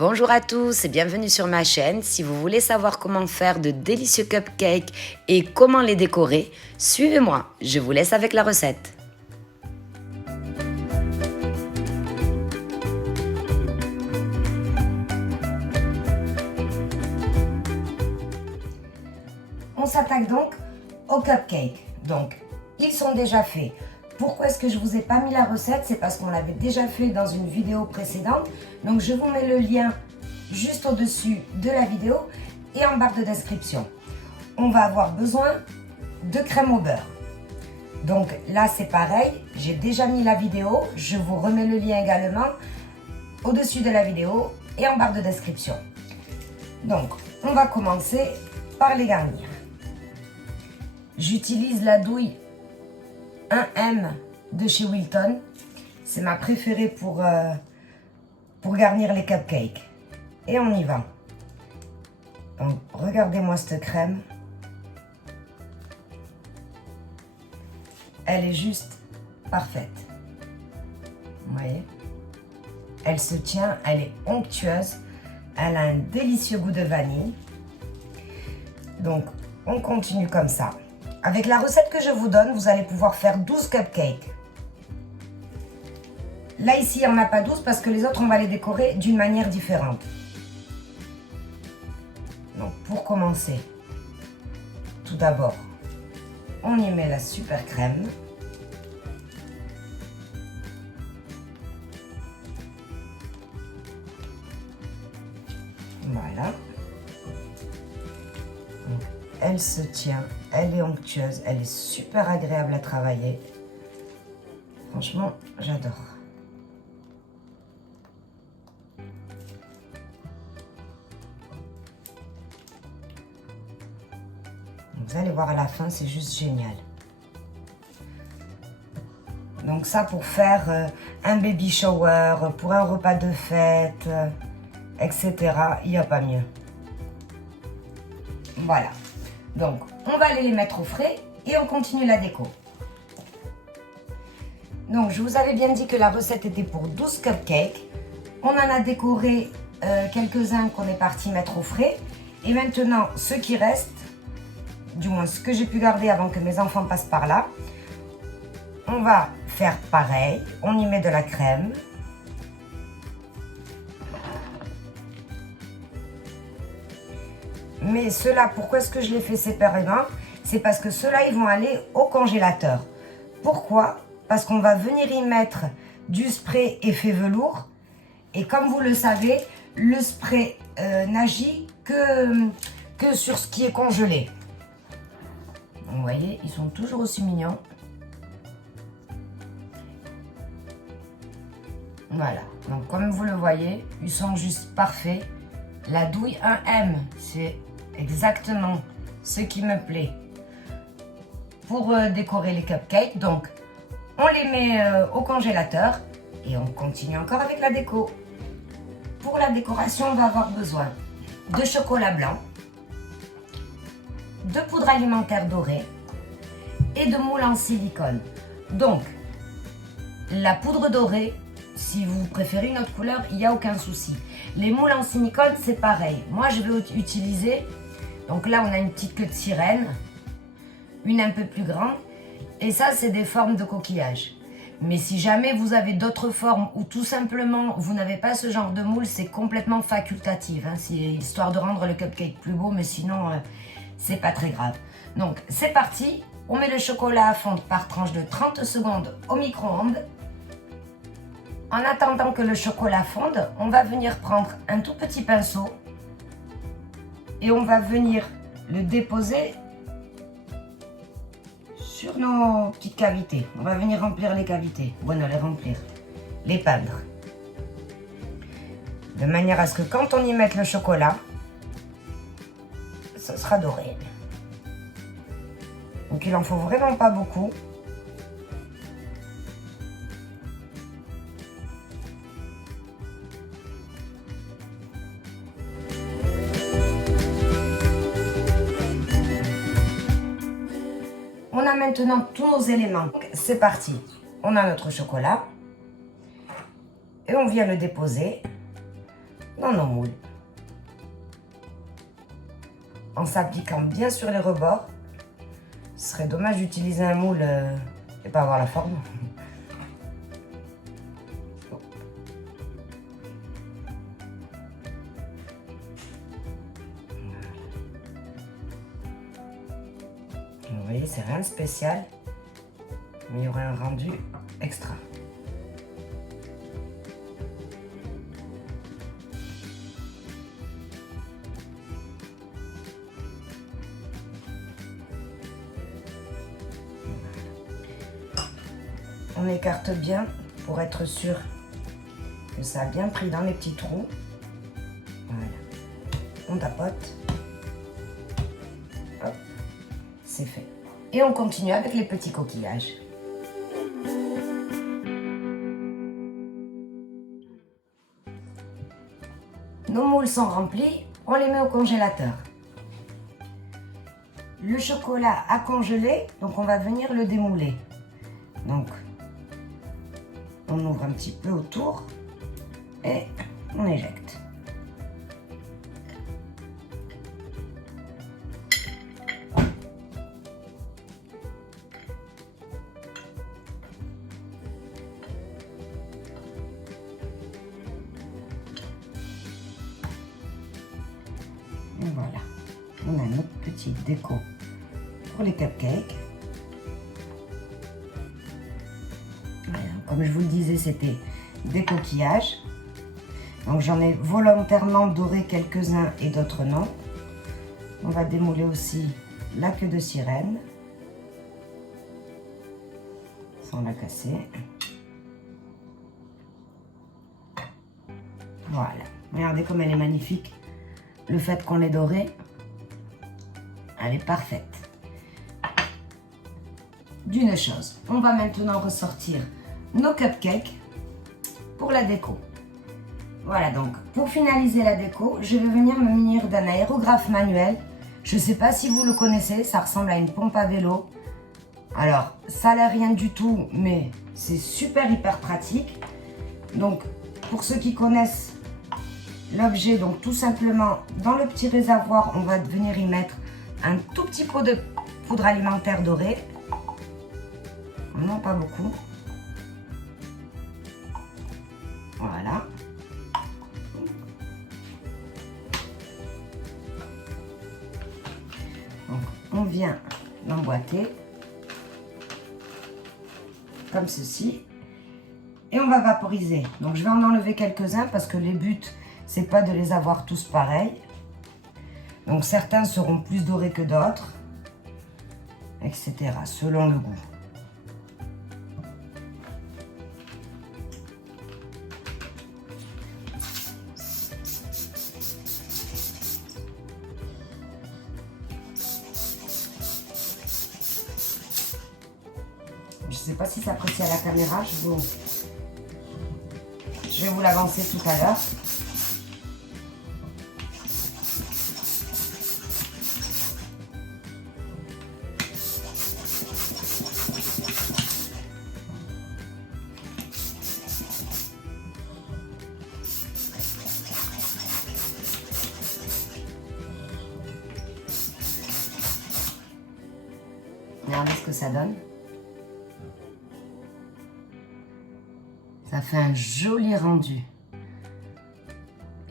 Bonjour à tous et bienvenue sur ma chaîne. Si vous voulez savoir comment faire de délicieux cupcakes et comment les décorer, suivez-moi, je vous laisse avec la recette. On s'attaque donc aux cupcakes. Donc, ils sont déjà faits. Pourquoi est-ce que je ne vous ai pas mis la recette? C'est parce qu'on l'avait déjà fait dans une vidéo précédente. Donc, je vous mets le lien juste au-dessus de la vidéo et en barre de description. On va avoir besoin de crème au beurre. Donc là, c'est pareil. J'ai déjà mis la vidéo. Je vous remets le lien également au-dessus de la vidéo et en barre de description. Donc, on va commencer par les garnir. J'utilise la douille 1M de chez Wilton. C'est ma préférée pour garnir les cupcakes. Et on y va. Donc, regardez-moi cette crème. Elle est juste parfaite. Vous voyez? Elle se tient, elle est onctueuse. Elle a un délicieux goût de vanille. Donc, on continue comme ça. Avec la recette que je vous donne, vous allez pouvoir faire 12 cupcakes. Là, ici, il n'y en a pas 12 parce que les autres, on va les décorer d'une manière différente. Donc, pour commencer, tout d'abord, on y met la super crème. Voilà. Donc, elle se tient, elle est onctueuse, elle est super agréable à travailler. Franchement, j'adore. Vous allez voir à la fin, c'est juste génial. Donc ça pour faire un baby shower, pour un repas de fête, etc. Il n'y a pas mieux. Voilà. Donc on va aller les mettre au frais et on continue la déco. Donc je vous avais bien dit que la recette était pour 12 cupcakes. On en a décoré quelques-uns qu'on est parti mettre au frais. Et maintenant, ceux qui restent, du moins ce que j'ai pu garder avant que mes enfants passent par là, on va faire pareil. On y met de la crème. Mais ceux-là, pourquoi est-ce que je les fais séparément? C'est parce que ceux-là, ils vont aller au congélateur. Pourquoi? Parce qu'on va venir y mettre du spray effet velours. Et comme vous le savez, le spray n'agit que sur ce qui est congelé. Vous voyez, ils sont toujours aussi mignons. Voilà, donc comme vous le voyez, ils sont juste parfaits. La douille 1M, c'est exactement ce qui me plaît pour décorer les cupcakes. Donc, on les met au congélateur et on continue encore avec la déco. Pour la décoration, on va avoir besoin de chocolat blanc, de poudre alimentaire dorée et de moule en silicone. Donc, la poudre dorée, si vous préférez une autre couleur, il n'y a aucun souci. Les moules en silicone, c'est pareil. Moi, je vais utiliser, donc là, on a une petite queue de sirène, une un peu plus grande, et ça, c'est des formes de coquillages. Mais si jamais vous avez d'autres formes ou tout simplement vous n'avez pas ce genre de moule, c'est complètement facultatif. Hein, c'est histoire de rendre le cupcake plus beau, mais sinon, c'est pas très grave. Donc, c'est parti. On met le chocolat à fondre par tranche de 30 secondes au micro-ondes. En attendant que le chocolat fonde, on va venir prendre un tout petit pinceau et on va venir le déposer sur nos petites cavités. On va venir remplir les cavités. Bueno, les remplir, les peindre. De manière à ce que quand on y mette le chocolat, ça sera doré. Donc il en faut vraiment pas beaucoup. On a maintenant tous nos éléments. C'est parti. On a notre chocolat. Et on vient le déposer dans nos moules. En s'appliquant bien sur les rebords. Ce serait dommage d'utiliser un moule et pas avoir la forme. Vous voyez, c'est rien de spécial, mais il y aurait un rendu extra. On écarte bien pour être sûr que ça a bien pris dans les petits trous. Voilà. On tapote. Hop. C'est fait. Et on continue avec les petits coquillages. Nos moules sont remplis, on les met au congélateur. Le chocolat a congelé, donc on va venir le démouler. Donc, on ouvre un petit peu autour et on éjecte. Et voilà, on a notre petite déco pour les cupcakes. Voilà, comme je vous le disais, c'était des coquillages. Donc j'en ai volontairement doré quelques-uns et d'autres non. On va démouler aussi la queue de sirène sans la casser. Voilà, regardez comme elle est magnifique. Le fait qu'on l'ait dorée, elle est parfaite. D'une chose, on va maintenant ressortir nos cupcakes pour la déco. Voilà, donc pour finaliser la déco, je vais venir me munir d'un aérographe manuel. Je ne sais pas si vous le connaissez, ça ressemble à une pompe à vélo. Alors, ça n'a rien du tout, mais c'est super hyper pratique. Donc, pour ceux qui connaissent l'objet, donc tout simplement, dans le petit réservoir, on va venir y mettre un tout petit pot de poudre alimentaire dorée. Non, pas beaucoup. Voilà. Donc, on vient l'emboîter comme ceci et on va vaporiser. Donc, je vais en enlever quelques-uns parce que le but, c'est pas de les avoir tous pareils. Donc, certains seront plus dorés que d'autres, etc. selon le goût. Je ne sais pas si ça apprécie à la caméra, je vais vous l'avancer tout à l'heure. Regardez ce que ça donne. Ça fait un joli rendu.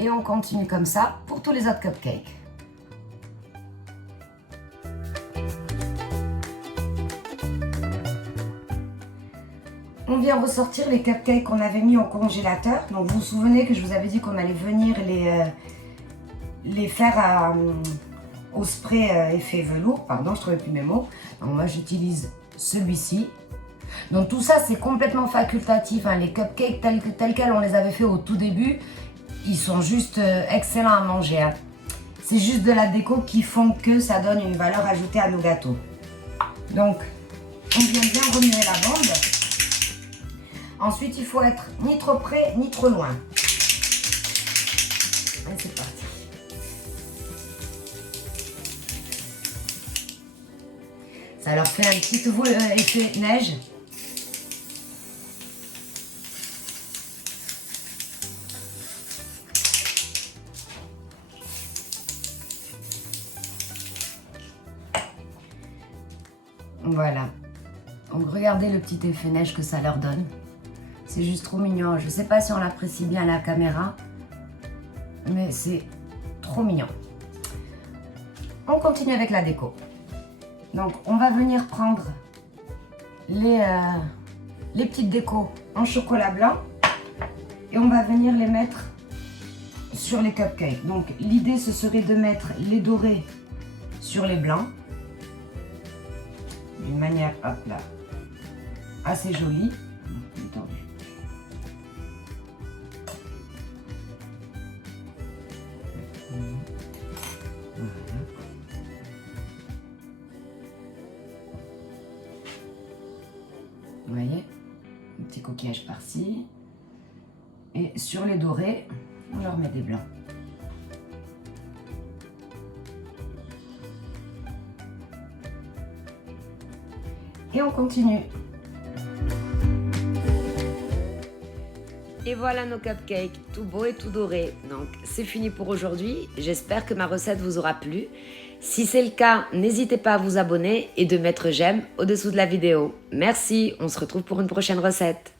Et on continue comme ça pour tous les autres cupcakes. On vient ressortir les cupcakes qu'on avait mis au congélateur. Donc vous vous souvenez que je vous avais dit qu'on allait venir les faire au spray effet velours. Pardon, je ne trouvais plus mes mots. Donc moi j'utilise celui-ci. Donc tout ça c'est complètement facultatif, hein. Les cupcakes tels quels on les avait fait au tout début, ils sont juste excellents à manger, hein. C'est juste de la déco qui font que ça donne une valeur ajoutée à nos gâteaux. Donc on vient bien remuer la bande. Ensuite il faut être ni trop près ni trop loin. Allez, c'est parti. Ça leur fait un petit effet neige. Voilà. Donc regardez le petit effet neige que ça leur donne. C'est juste trop mignon. Je ne sais pas si on l'apprécie bien à la caméra, mais c'est trop mignon. On continue avec la déco. Donc on va venir prendre les petites décos en chocolat blanc et on va venir les mettre sur les cupcakes. Donc l'idée ce serait de mettre les dorés sur les blancs d'une manière, hop là, assez jolie. Vous voyez, un petit coquillage par-ci. Et sur les dorés, on leur met des blancs. Et on continue. Et voilà nos cupcakes, tout beau et tout doré. Donc c'est fini pour aujourd'hui. J'espère que ma recette vous aura plu. Si c'est le cas, n'hésitez pas à vous abonner et de mettre j'aime au-dessous de la vidéo. Merci, on se retrouve pour une prochaine recette.